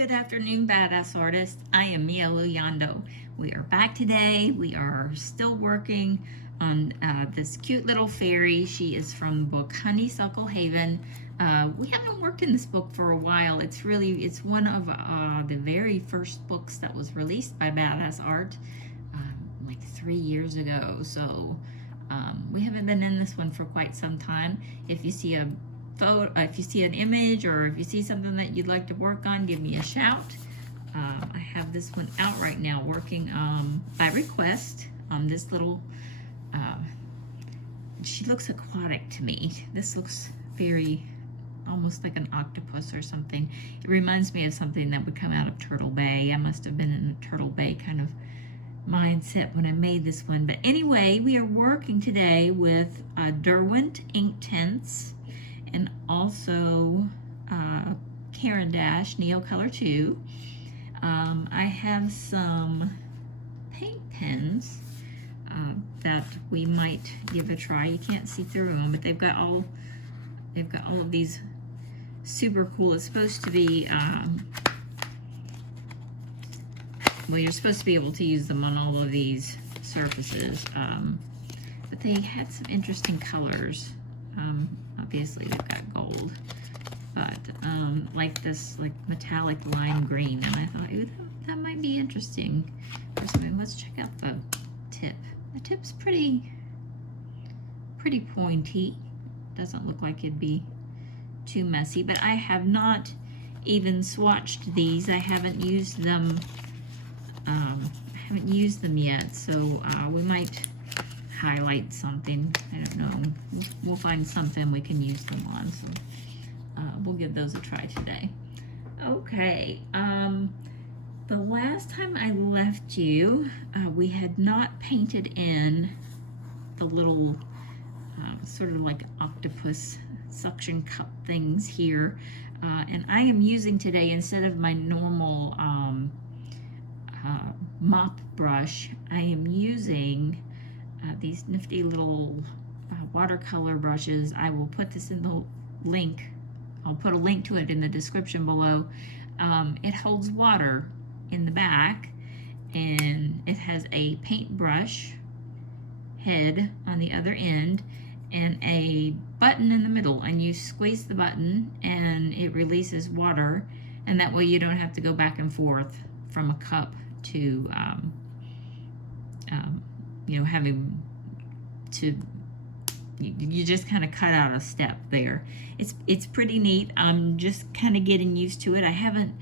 Good afternoon, badass artists. I am Mia Luyando. We are back today. We are still working on this cute little fairy. She is from the book Honeysuckle Haven. We haven't worked in this book for a while. It's one of the very first books that was released by Badass Art like 3 years ago. So we haven't been in this one for quite some time. If you see a photo, if you see an image, or if you see something that you'd like to work on, give me a shout. I have this one out right now working by request on this little, she looks aquatic to me. This looks very, almost like an octopus or something. It reminds me of something that would come out of Turtle Bay. I must have been in a Turtle Bay kind of mindset when I made this one. But anyway, we are working today with Derwent Inktense and also Caran DAche NeoColor II. I have some paint pens that we might give a try. You can't see through them, but they've got all of these super cool. It's supposed to be well, you're supposed to be able to use them on all of these surfaces, but they had some interesting colors. Obviously they've got gold, but like this metallic lime green, and I thought, ooh, that might be interesting for something. Let's check out the tip. The tip's pretty pointy. Doesn't look like it'd be too messy, but I have not even swatched these. I haven't used them. Yet, so we might highlight something. I don't know. We'll find something we can use them on. So we'll give those a try today. Okay. The last time I left you, we had not painted in the little sort of like octopus suction cup things here, and I am using today, instead of my normal mop brush, I am using these nifty little watercolor brushes. I will put this in the link. I'll put a link to it in the description below. It holds water in the back, and it has a paintbrush head on the other end and a button in the middle, and you squeeze the button and it releases water, and that way you don't have to go back and forth from a cup to having to, you just kind of cut out a step there. It's pretty neat. I'm just kind of getting used to it. I haven't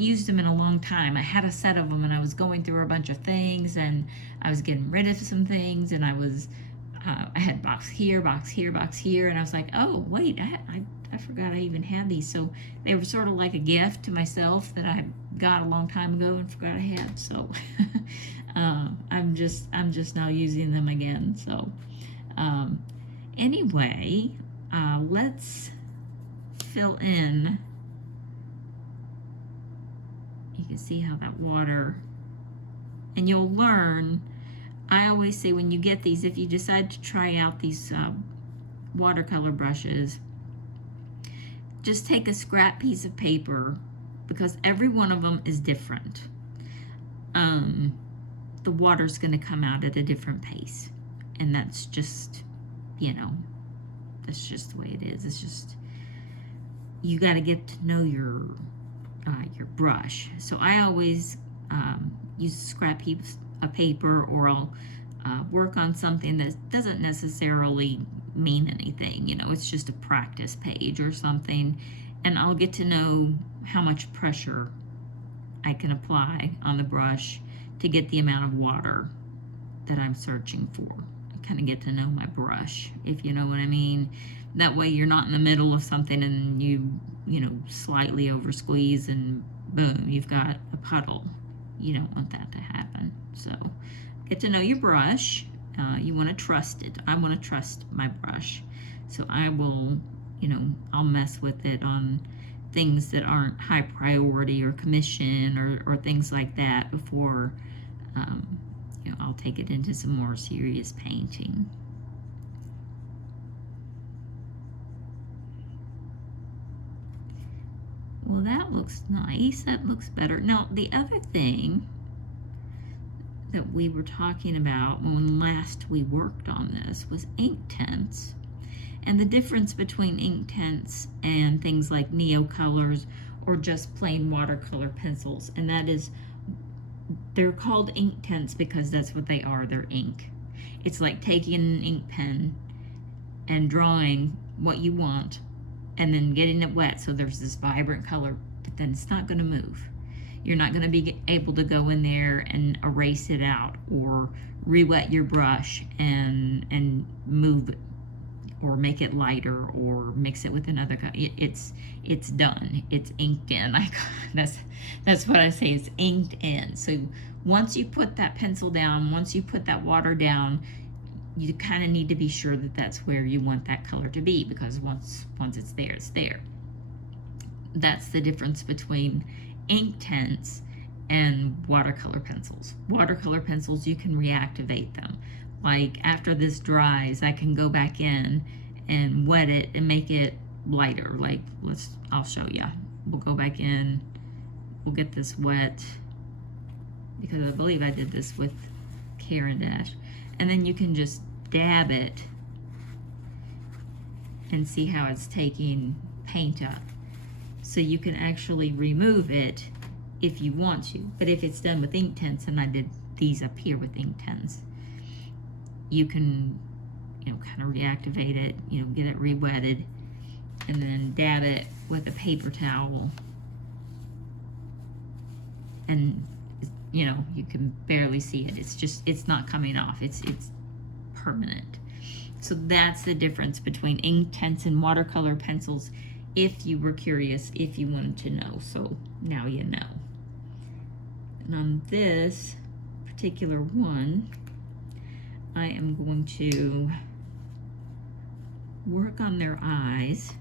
used them in a long time. I had a set of them, and I was going through a bunch of things, and I was getting rid of some things, and I had box here, box here, box here, and I was like, oh wait, I forgot I even had these. So they were sort of like a gift to myself that I got a long time ago and forgot I had. So I'm just now using them again. So anyway, let's fill in. You can see how that water, and you'll learn. I always say, when you get these, if you decide to try out these watercolor brushes, just take a scrap piece of paper, because every one of them is different. The water's going to come out at a different pace, and that's just, that's just the way it is. It's just, you got to get to know your brush. So I always use scrap heaps of paper, or I'll work on something that doesn't necessarily mean anything. It's just a practice page or something, and I'll get to know how much pressure I can apply on the brush to get the amount of water that I'm searching for. I kind of get to know my brush, if you know what I mean. That way you're not in the middle of something and you slightly over squeeze and boom, you've got a puddle. You don't want that to happen. So get to know your brush. You want to trust it. I want to trust my brush. So I will, I'll mess with it on things that aren't high priority or commission or things like that before, I'll take it into some more serious painting. well, that looks nice. That looks better. Now, the other thing that we were talking about when last we worked on this was Inktense. And the difference between Inktense and things like NeoColors or just plain watercolor pencils. And that is, they're called Inktense because that's what they are. They're ink. It's like taking an ink pen and drawing what you want and then getting it wet so there's this vibrant color, but then it's not going to move. You're not going to be able to go in there and erase it out or re-wet your brush and move it or make it lighter or mix it with another color. It's done. It's inked in. That's what I say. It's inked in. So once you put that pencil down, once you put that water down, you kind of need to be sure that that's where you want that color to be, because once it's there, it's there. That's the difference between Inktense and watercolor pencils. Watercolor pencils, you can reactivate them. Like after this dries, I can go back in and wet it and make it lighter. Like I'll show you. We'll go back in, we'll get this wet, because I believe I did this with Caran DAche. And then you can just dab it and see how it's taking paint up. So you can actually remove it if you want to. But if it's done with Inktense, and I did these up here with Inktense, you can, kind of reactivate it, get it re-wetted, and then dab it with a paper towel. And, you can barely see it. It's not coming off. It's permanent. So that's the difference between Inktense and watercolor pencils, if you were curious, if you wanted to know. So now you know. And on this particular one, I am going to work on their eyes.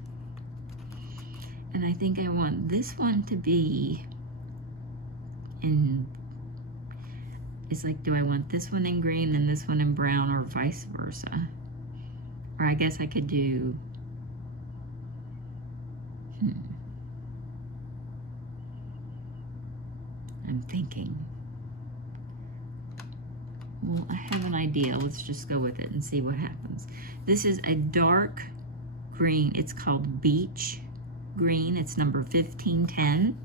And I think I want this one to be in, it's like, do I want this one in green and this one in brown, or vice versa? Or I guess I could do, I'm thinking. Well, I have an idea. Let's just go with it and see what happens. This is a dark green. It's called Beach Green. It's number 1510.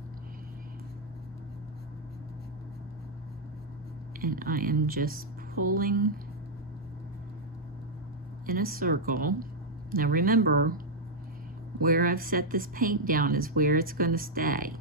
And I am just pulling in a circle. Now remember, where I've set this paint down is where it's going to stay.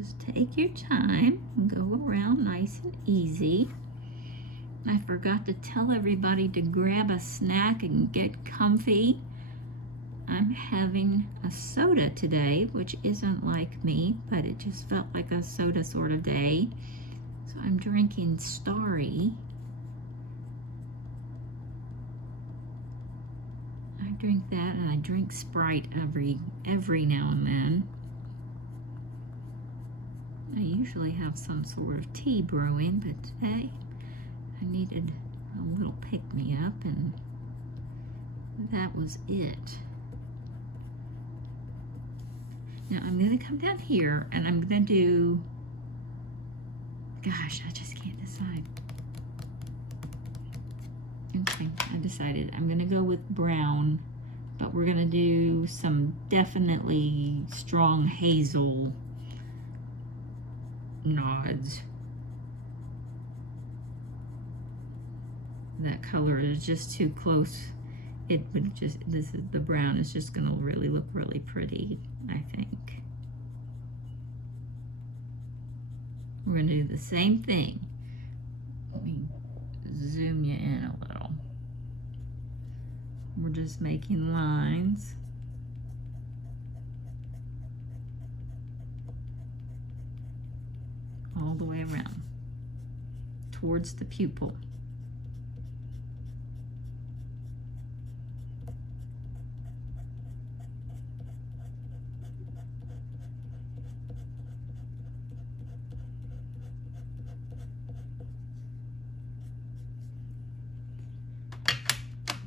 Just take your time and go around nice and easy. I forgot to tell everybody to grab a snack and get comfy. I'm having a soda today, which isn't like me, but it just felt like a soda sort of day. So I'm drinking Starry. I drink that, and I drink Sprite every now and then. I usually have some sort of tea brewing, but today I needed a little pick-me-up, and that was it. Now I'm going to come down here, and I'm going to do, gosh, I just can't decide. Okay, I decided. I'm going to go with brown, but we're going to do some definitely strong hazel nods. That color is just too close. It would just, the brown is just going to really look really pretty, I think. We're going to do the same thing. Let me zoom you in a little. We're just making lines. All the way around towards the pupil.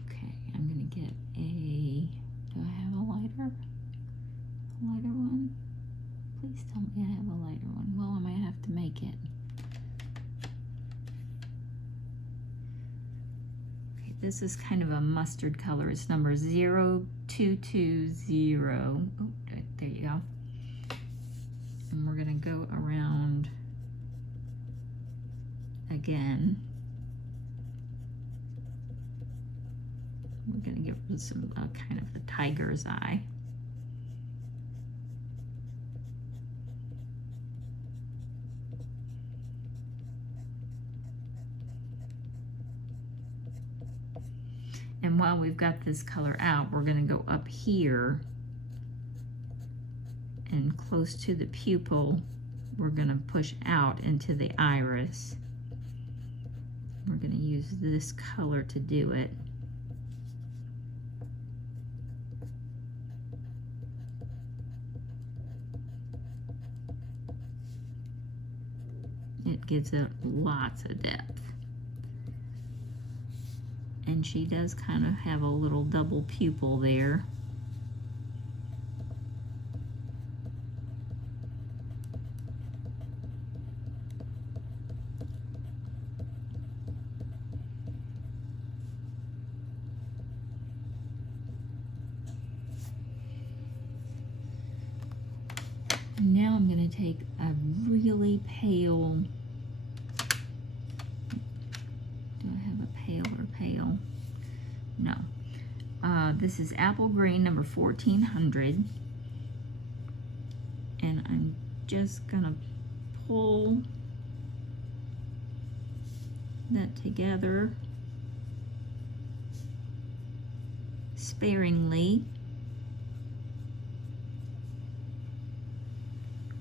Okay, I'm gonna get a, do I have a lighter? A lighter one? Please tell me I have a lighter one. Well, I might have to make it. Okay, this is kind of a mustard color. It's number 0220. Oh, there you go. And we're gonna go around again. We're gonna give some kind of the tiger's eye. And while we've got this color out, we're gonna go up here and close to the pupil, we're gonna push out into the iris. We're gonna use this color to do it. It gives it lots of depth. And she does kind of have a little double pupil there. Now I'm going to take a really pale, do I have a paler pale? No. This is apple green number 1400. And I'm just going to pull that together sparingly.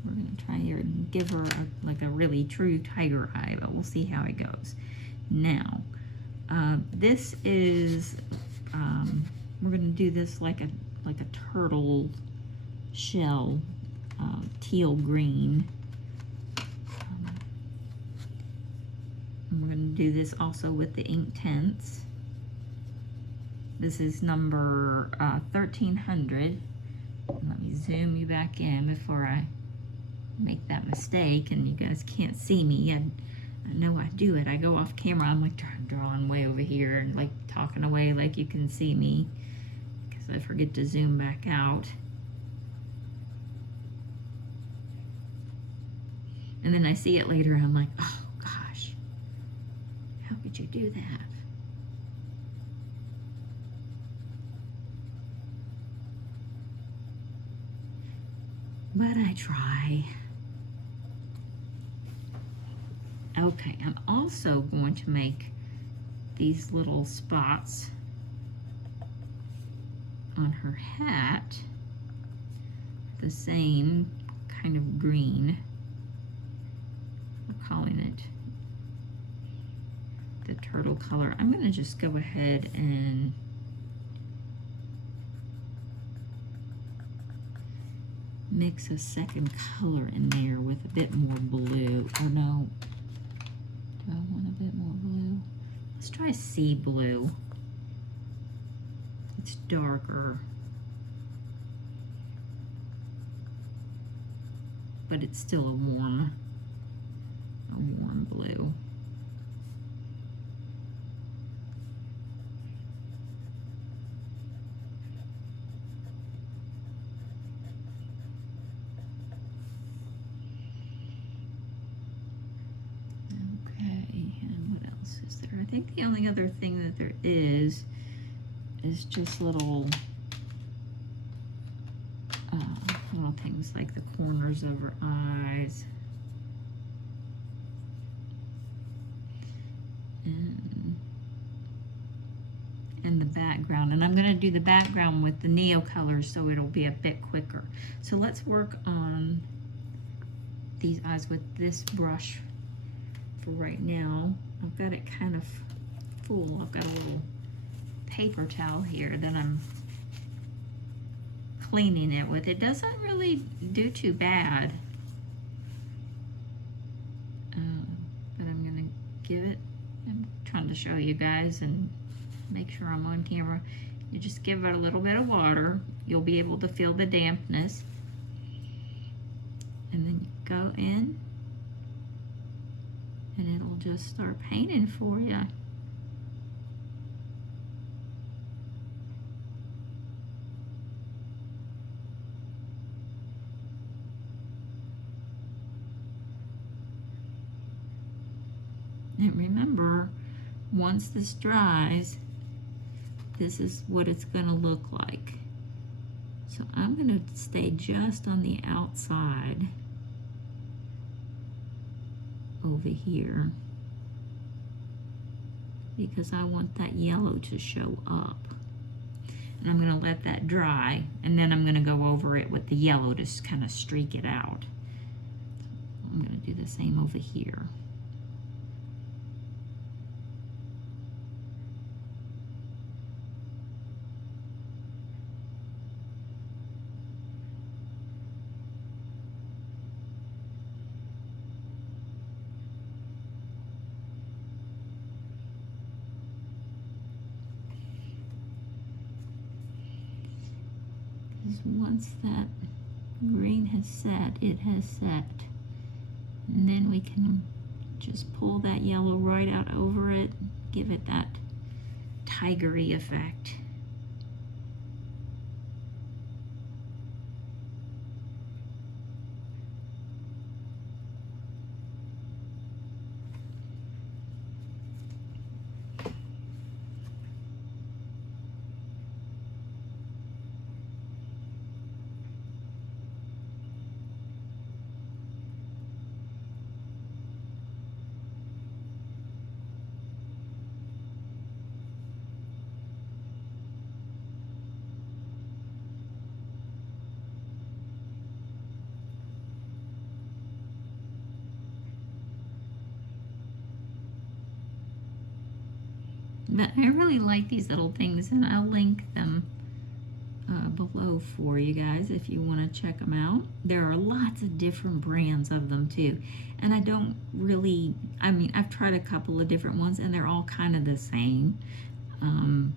We're going to try here and give her like a really true tiger eye, but we'll see how it goes. Now, this is, we're going to do this like a turtle shell, teal green. And we're going to do this also with the Inktense. This is number 1300. Let me zoom you back in before I make that mistake and you guys can't see me. I know I do it. I go off camera. I'm like drawing way over here and like talking away like you can see me because I forget to zoom back out. And then I see it later and I'm like, oh gosh, how could you do that? But I try. Okay, I'm also going to make these little spots on her hat, the same kind of green. We're calling it the turtle color. I'm going to just go ahead and mix a second color in there with a bit more blue. Or no, do I want a bit more blue? Let's try sea blue. It's darker, but it's still a warm blue. I think the only other thing that there is just little things like the corners of her eyes. and the background. And I'm going to do the background with the NeoColor so it'll be a bit quicker. So let's work on these eyes with this brush for right now. I've got it kind of full. I've got a little paper towel here that I'm cleaning it with. It doesn't really do too bad. But I'm going to give it, I'm trying to show you guys and make sure I'm on camera. You just give it a little bit of water. You'll be able to feel the dampness. And then you go in and it'll just start painting for you. And remember, once this dries, this is what it's going to look like. So I'm going to stay just on the outside over here because I want that yellow to show up. And I'm going to let that dry, and then I'm going to go over it with the yellow to kind of streak it out. I'm going to do the same over here. Once that green has set, it has set. And then we can just pull that yellow right out over it, give it that tigery effect. But I really like these little things, and I'll link them below for you guys if you want to check them out. There are lots of different brands of them too, and I don't really, I mean, I've tried a couple of different ones and they're all kind of the same, and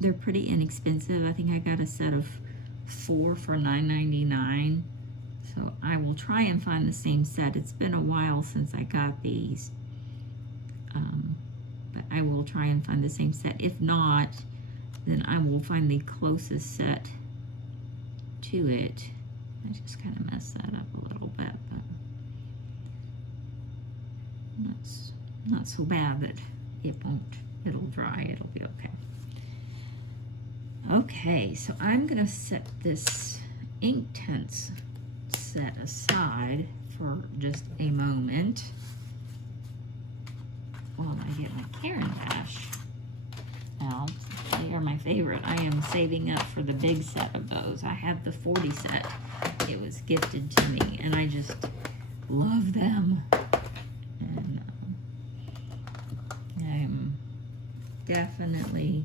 they're pretty inexpensive. I think I got a set of 4 for $9.99, so I will try and find the same set. It's been a while since I got these. But I will try and find the same set. If not, then I will find the closest set to it. I just kind of messed that up a little bit, but not so bad that it won't, it'll dry, it'll be okay. Okay, so I'm gonna set this Inktense set aside for just a moment while I get my Caran DAche. Now, they are my favorite. I am saving up for the big set of those. I have the 40 set. It was gifted to me, and I just love them. And I'm definitely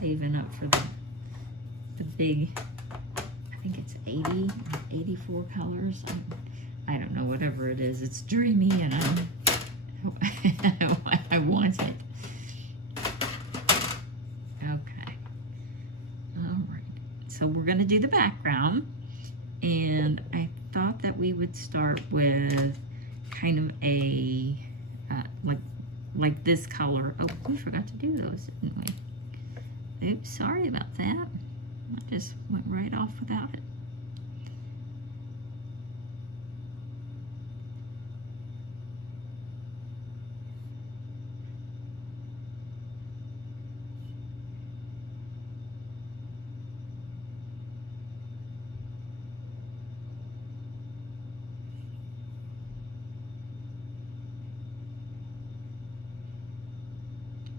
saving up for the big, I think it's 84 colors. I don't know, whatever it is. It's dreamy, and I want it. Okay. All right. So we're going to do the background, and I thought that we would start with kind of a like this color. Oh, we forgot to do those, didn't we? Oops, sorry about that. I just went right off without it.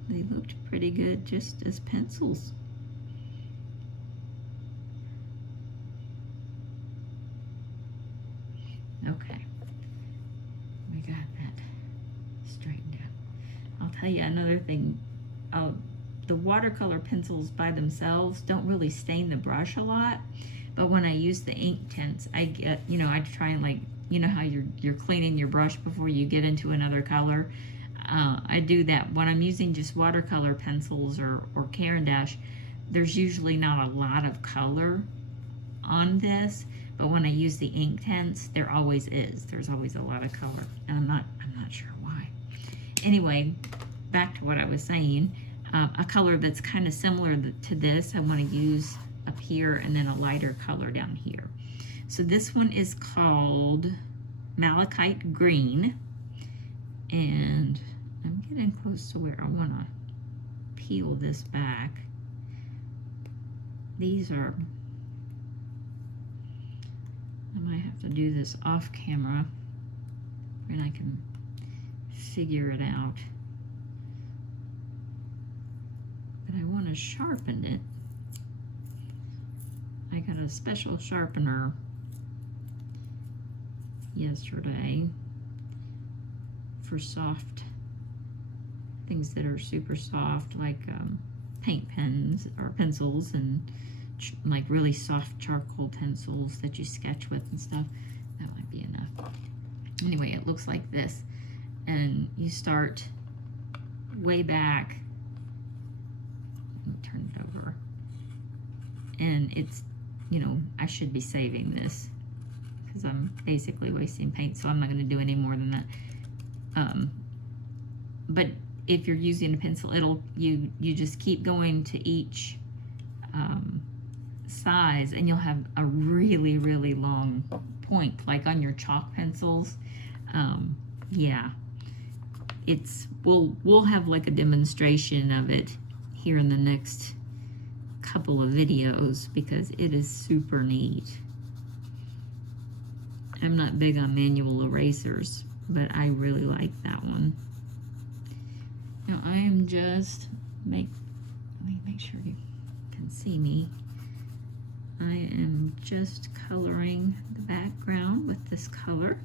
they looked pretty good just as pencils. Okay, we got that straightened out. I'll tell you another thing. The watercolor pencils by themselves don't really stain the brush a lot, but when I use the Inktense, I get, you know, I try and, like, you know how you're cleaning your brush before you get into another color. I do that when I'm using just watercolor pencils or Caran DAche. There's usually not a lot of color on this, but when I use the Inktense, there always is. There's always a lot of color, and I'm not sure why. Anyway, back to what I was saying. A color that's kind of similar to this, I want to use up here, and then a lighter color down here. So this one is called Malachite Green, and I'm getting close to where I want to peel this back. These are, I might have to do this off camera and I can figure it out. But I want to sharpen it. I got a special sharpener yesterday for soft things that are super soft, like paint pens or pencils, and like really soft charcoal pencils that you sketch with and stuff. That might be enough. Anyway, it looks like this, and you start way back. Let me turn it over, and it's, you know, I should be saving this because I'm basically wasting paint, so I'm not going to do any more than that. But if you're using a pencil, you just keep going to each size, and you'll have a really, really long point, like on your chalk pencils. Yeah, we'll have like a demonstration of it here in the next couple of videos because it is super neat. I'm not big on manual erasers, but I really like that one. Now I am just let me make sure you can see me. I am just coloring the background with this color.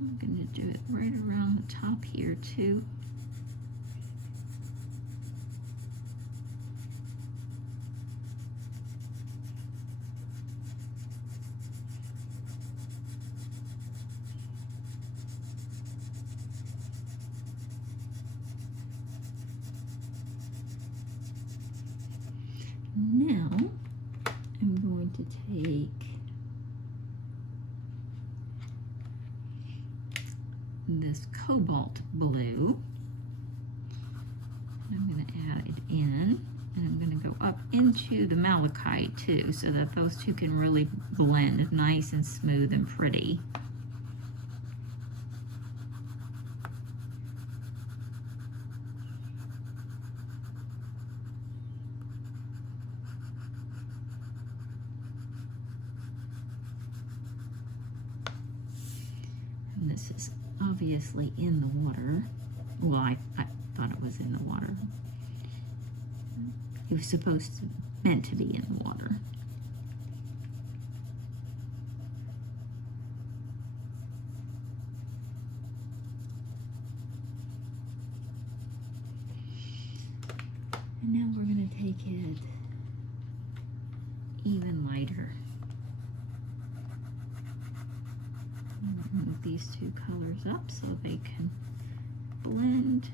I'm going to do it right around the top here too. Now I'm going to take this cobalt blue, and I'm going to add it in, and I'm going to go up into the malachite too, so that those two can really blend nice and smooth and pretty. And this is obviously in the water. Well, I thought it was in the water. It was meant to be in the water. And now we're going to take it even lighter. Move these two colors up so they can blend.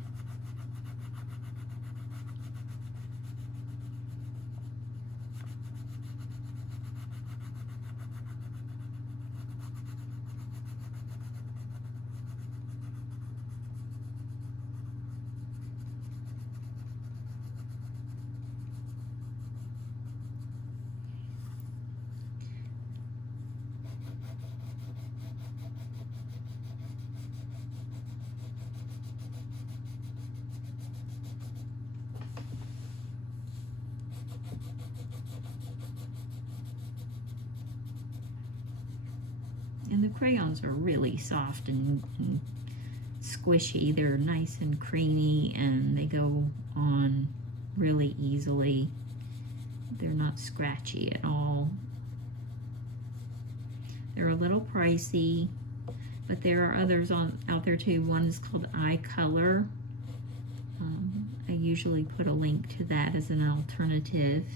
crayons are really soft and squishy. They're nice and creamy, and they go on really easily. They're not scratchy at all. They're a little pricey, but there are others out there too. One is called iColor. I usually put a link to that as an alternative,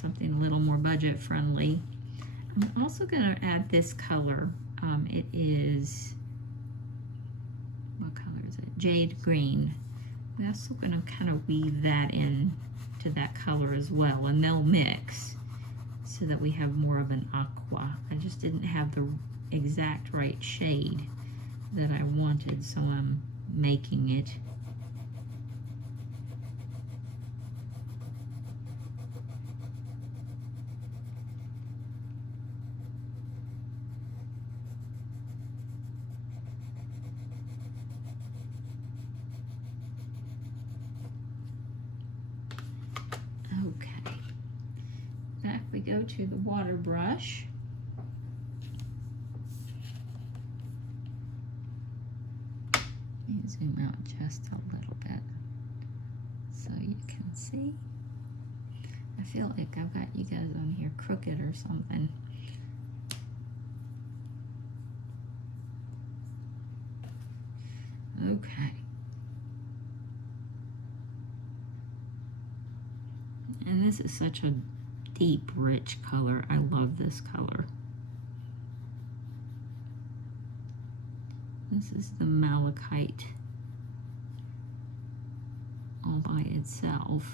something a little more budget friendly. I'm also going to add this color. It is, what color is it? Jade green. We're also going to kind of weave that in to that color as well, and they'll mix so that we have more of an aqua. I just didn't have the exact right shade that I wanted, so I'm making it. Okay, back we go to the water brush. Let me zoom out just a little bit so you can see. I feel like I've got you guys on here crooked or something. Okay. And this is such a deep, rich color. I love this color. This is the malachite all by itself.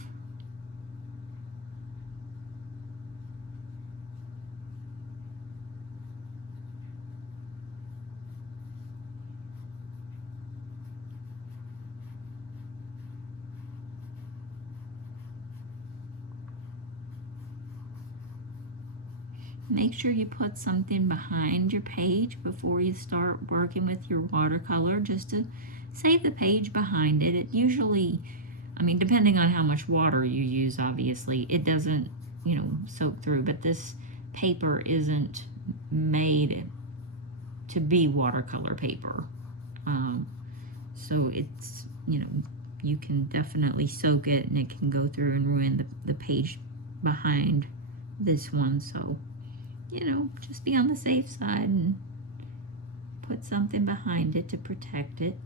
Make sure you put something behind your page before you start working with your watercolor, just to save the page behind it. It usually, I mean, depending on how much water you use, obviously, it doesn't, you know, soak through, but this paper isn't made to be watercolor paper. So it's, you know, you can definitely soak it and it can go through and ruin the page behind this one. So, you know, just be on the safe side and put something behind it to protect it.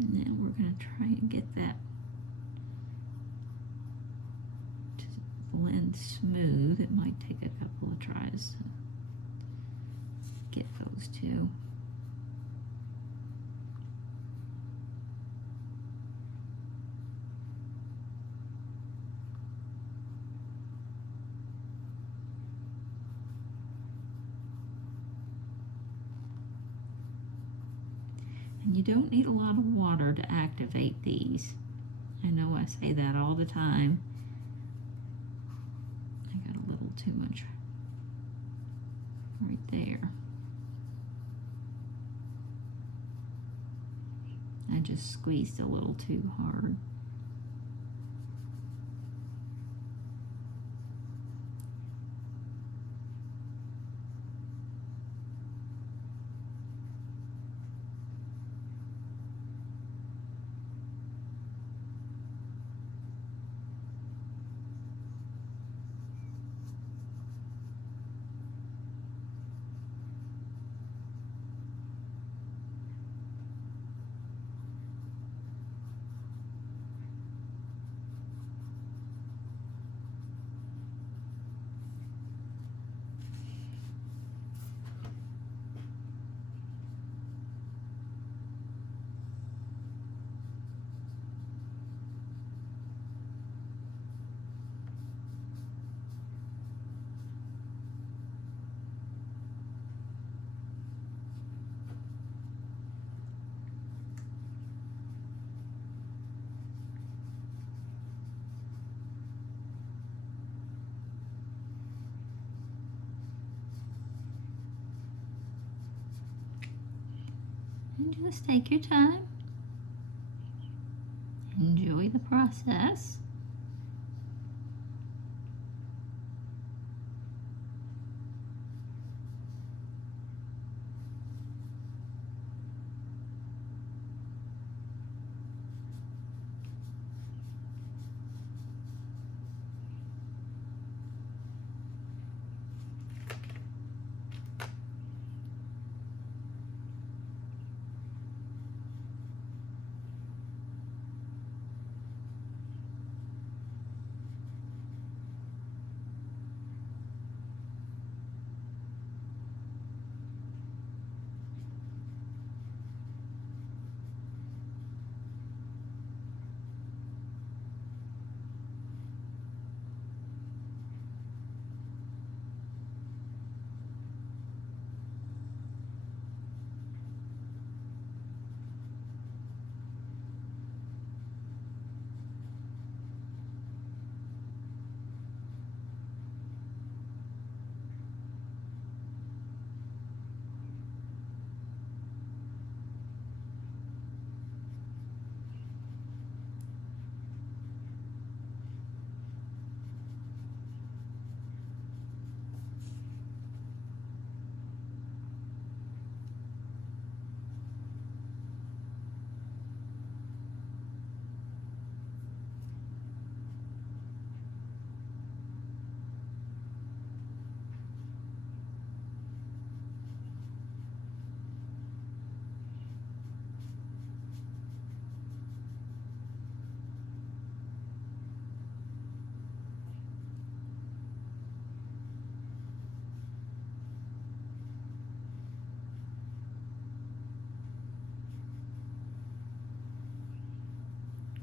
Now we're going to try and get that to blend smooth. It might take a couple of tries to get those two. And you don't need a lot of water to activate these. I know I say that all the time. I got a little too much right there. I just squeezed a little too hard. And just take your time. Enjoy the process.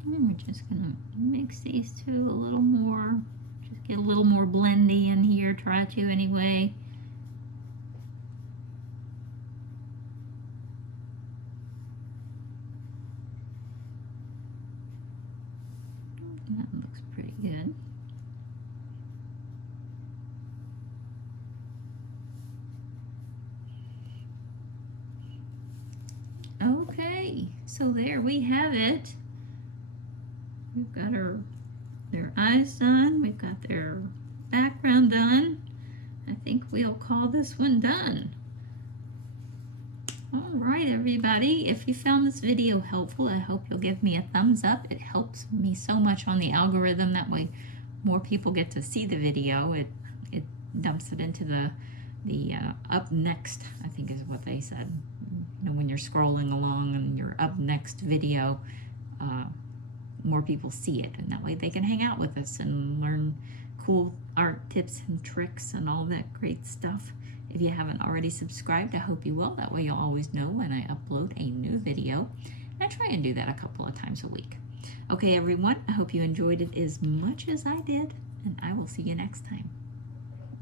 And we're just gonna mix these two a little more. Just get a little more blendy in here, try to anyway. That looks pretty good. Okay, so there we have it. We've got their eyes done. We've got their background done. I think we'll call this one done. All right, everybody. If you found this video helpful, I hope you'll give me a thumbs up. It helps me so much on the algorithm. That way more people get to see the video. It dumps it into the up next, I think is what they said. You know, when you're scrolling along and your up next video, more people see it, and that way they can hang out with us and learn cool art tips and tricks and all that great stuff. If you haven't already subscribed, I hope you will. That way you'll always know when I upload a new video. And I try and do that a couple of times a week. Okay, everyone, I hope you enjoyed it as much as I did, and I will see you next time.